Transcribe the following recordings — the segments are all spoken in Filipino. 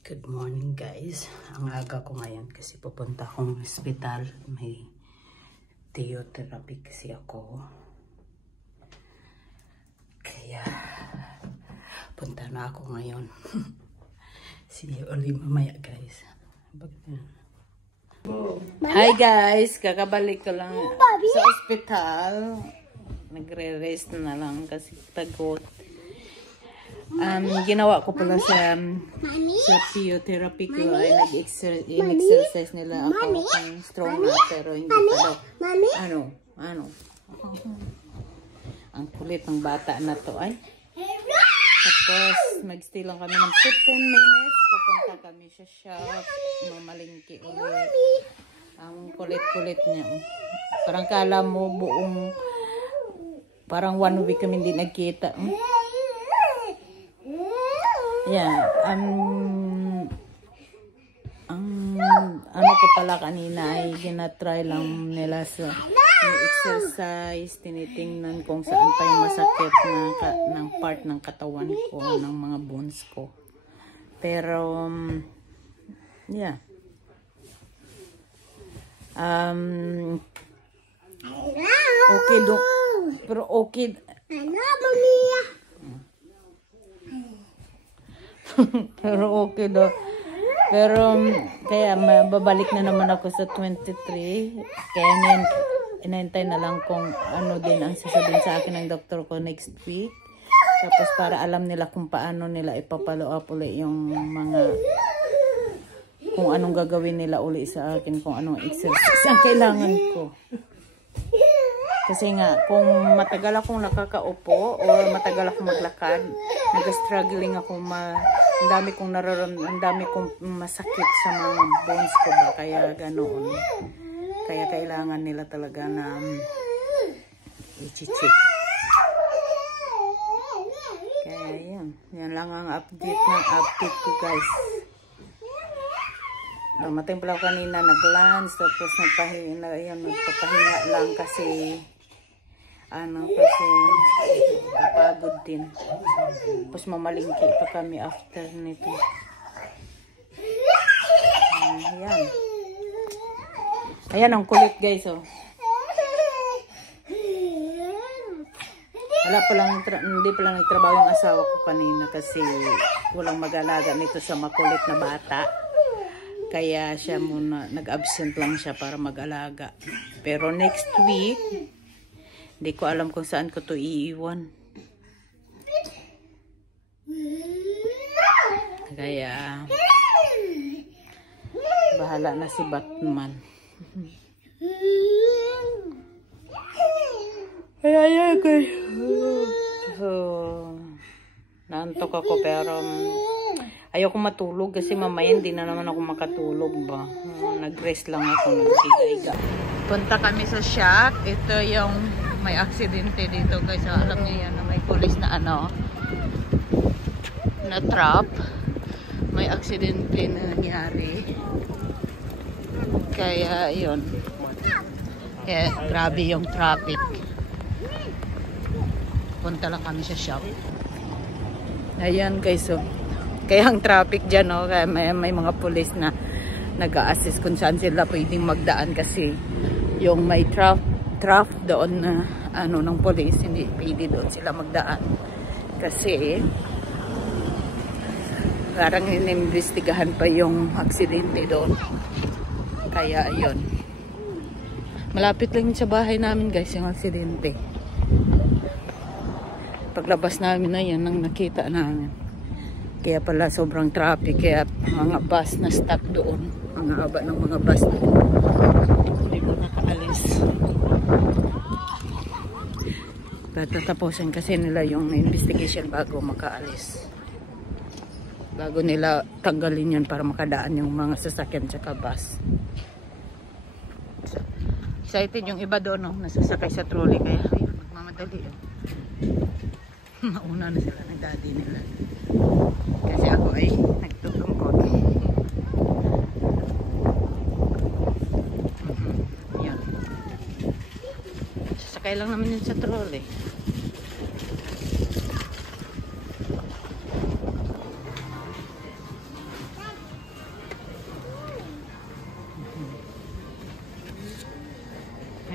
Good morning guys. Ang aga ko ngayon kasi pupunta akong hospital. May theotherapy kasi ako. Kaya punta na ako ngayon. See you ulit mamaya guys. Hi guys! Kakabalik ko lang sa hospital. Nagre-rest na lang kasi pagod. Ginawa ko pala sa physiotherapy ko ay nag-exercise nila ako ng strong na pero hindi pa daw. Ano? Ang kulit ng bata na to ay. Tapos mag-stay lang kami ng 15 minutes. Pupunta kami sa shop. Mamalingki ulit. Ang kulit-kulit niya. Parang kala mo buong parang 1 week kami hindi nagkita. Yeah, ano ko pala kanina ay ginatry lang nila sa exercise, tinitingnan kung saan pa yung masakit ng part ng katawan ko, ng mga bones ko. Pero, yeah. Okay do, pero okay. Pero okay do. Pero kaya mababalik na naman ako sa 23. Kaya inantay na lang kung ano din ang sasabihin sa akin ng doktor ko next week. Tapos para alam nila kung paano nila ipapalo up uli yung mga kung anong gagawin nila uli sa akin, kung anong exercise ang kailangan ko. Kasi nga, kung matagal akong nakakaupo o matagal akong maglakad, nag-struggling ako, ang dami kong nararamdaman, ang dami kong masakit sa mga bones ko ba, kaya ganoon. Kaya kailangan nila talaga na i-check. Kaya yan lang ang update ko guys. Namatay pala ako kanina, nag-lunch, tapos nagpapahinga lang kasi kasi napagod din. Tapos mamalingki pa kami after nito. Ayan ang kulit guys, oh. Hindi pa lang nagtrabaho yung asawa ko kanina kasi walang mag-alaga nito sa makulit na bata. Kaya siya muna, nag-absent lang siya para mag-alaga. Pero next week, hindi ko alam kung saan ko to iiwan. Kaya, bahala na si Batman. Kaya guys. Naantok ako pero ayoko matulog kasi mamaya hindi na naman ako makatulog ba. Nag-rest lang ako, nag-iga-iga. Punta kami sa shop. Ito yung may aksidente dito guys. So, alam niyo yan na may police na na trap. May aksidente na nangyari. Kaya yun. Kaya grabe yung traffic. Punta lang kami sa shop. Ayan guys, so kaya ang traffic dyan, no? Kaya may mga police na nag-a-assist kung saan sila pwedeng magdaan kasi yung may traffic doon na ng police, hindi pwede doon sila magdaan kasi parang inimbestigahan pa yung aksidente doon. Kaya ayun, malapit lang sa bahay namin guys yung aksidente. Paglabas namin na yan ang nakita namin. Kaya pala sobrang traffic, kaya mga bus na stuck doon. Ang haba ng mga bus na doon. Hindi ko nakaalis. Tatapusin kasi nila yung investigation bago makaalis. Bago nila tanggalin yun para makadaan yung mga sasakyan tsaka bus. So, excited yung iba doon, no? Nasasakay sa trolley kaya ayun, magmamadali. Mauna na sila ng daddy nila. Kasi ako ay nagtutungkot. Yan. Sasakay lang naman yun sa trolley.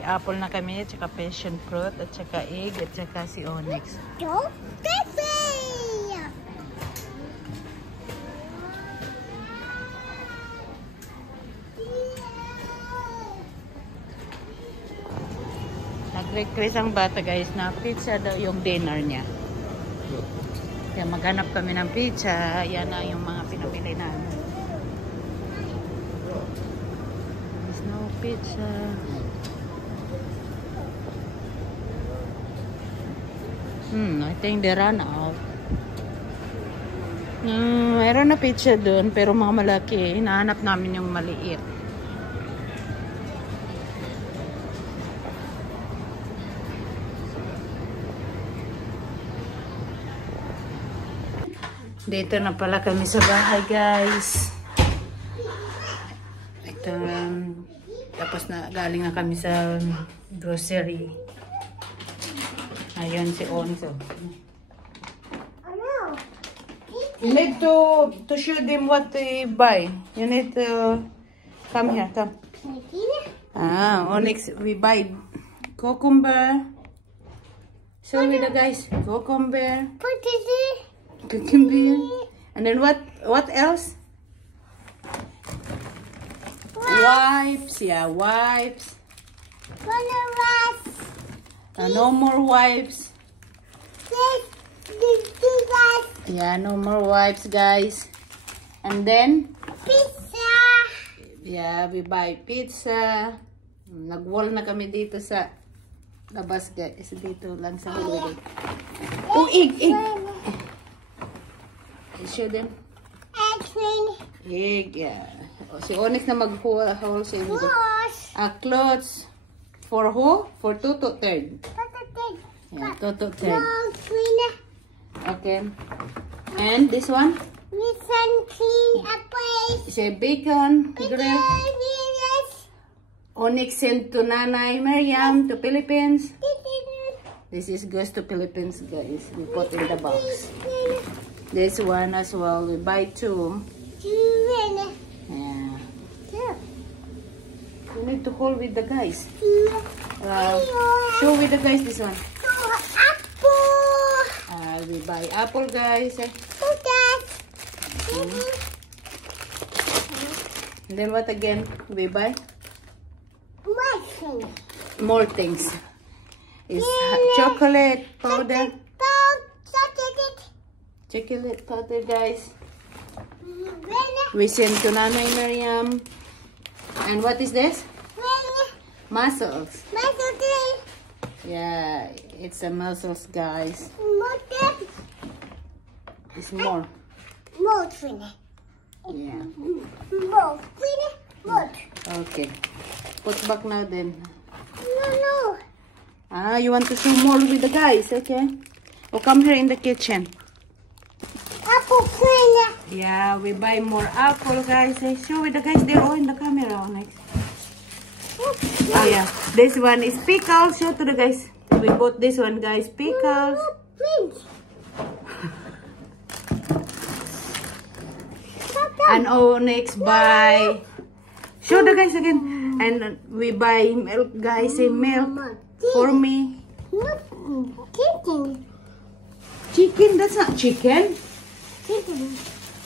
May apple na kami, at saka passion fruit, at saka egg, at saka si Onyx. Nag-request ang bata guys na pizza daw yung dinner niya. Kaya maghanap kami ng pizza. Yan na yung mga pinamili namin. There's no pizza. I think they ran out. Mayroon na pizza dun, pero mga malaki. Hinahanap namin yung maliit. Dito na pala kami sa bahay, guys. Ito, tapos na galing na kami sa grocery. Ayun si Onso. You need to show them what to buy. You need to come here, come. Onyx, we buy cucumber. Show me the guys, cucumber. Cucumber. And then what else? Wipes, yeah, wipes. No more wipes. Yeah, no more wipes, guys. And then pizza. Yeah, we buy pizza. Nag-wall na kami dito sa labas, guys. Dito lang sa hallway. Oh, egg. Show them. Egg, yeah. Si Onyx na mag-haul siya. Clothes. For who? For 2 to 3. Yeah, 2 to 3. Okay. And this one? This one clean apple. Say bacon. Grill. Onyx sent to Nanay Miriam to Philippines. This is goes to Philippines, guys. We put in the box. This one as well. We buy 2. Yeah. You need to hold with the guys. Show with the guys this one. Apple. We buy apple, guys. And then what again? We buy more things. It's chocolate powder. Chocolate powder, guys. We send to Nanay Miriam. And what is this? Mussels. Yeah, it's a mussels, guys. It's more. Yeah. Okay. Put back now then. No. You want to show more with the guys, okay? Oh, come here in the kitchen. Apple cleaner. Yeah, we buy more apple, guys. Show with the guys. They're all in the camera. Next. Oh yeah, this one is pickles. Show to the guys. We bought this one, guys. Pickles. And Onyx buy. Show the guys again. And we buy milk, guys. Milk for me. Chicken. That's not chicken.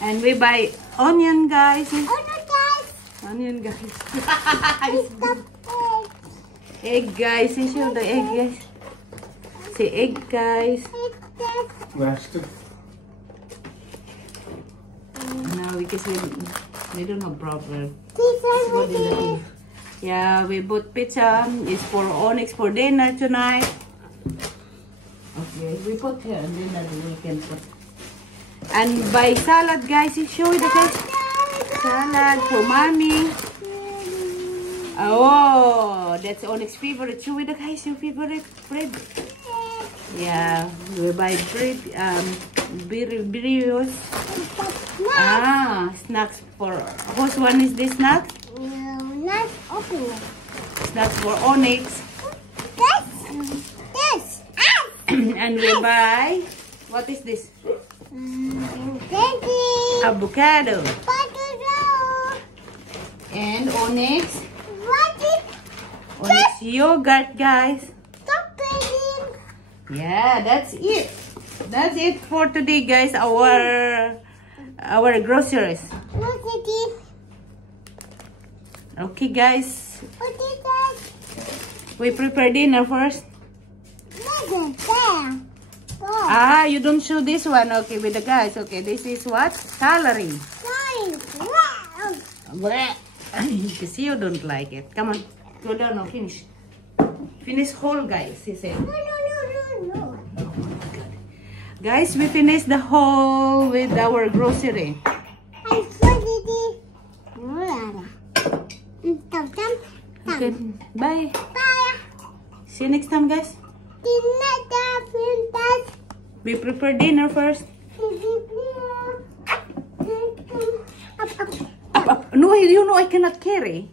And we buy onion, guys. Onion, guys. Egg, guys. Show the egg, guys. Say egg, guys. No, because we don't have proper. Yeah, we bought pizza. It's for Onyx for dinner tonight. Okay, we put here and dinner we can put. And buy salad, guys. Show the guys. Salad for mommy. Oh, that's Onyx's favorite. Show the guys your favorite bread. Yeah, we buy bread. Burritos. Snacks for whose one is this snack? Not open it. Snacks for Onyx. Yes. And we buy, what is this? Avocado. And Onyx. on its yogurt, guys. Chocolate. Yeah, that's it. That's it for today, guys. Our groceries. What is this? Okay, guys. What is that? We prepare dinner first. What is that? Oh, Ah, you don't show this one. Okay, with the guys. Okay, this is what? Celery. nice. Wow. Because you don't like it. Come on. Go down now. Finish. Finish whole, guys. He said. No, no, no, no, no. Guys, we finished the whole with our grocery. I put it in. Tam, tam, Okay. tam. Bye. Bye. See you next time, guys. Dinner, that. We prepare dinner first. Up, up. Up, up. No, you know I cannot carry.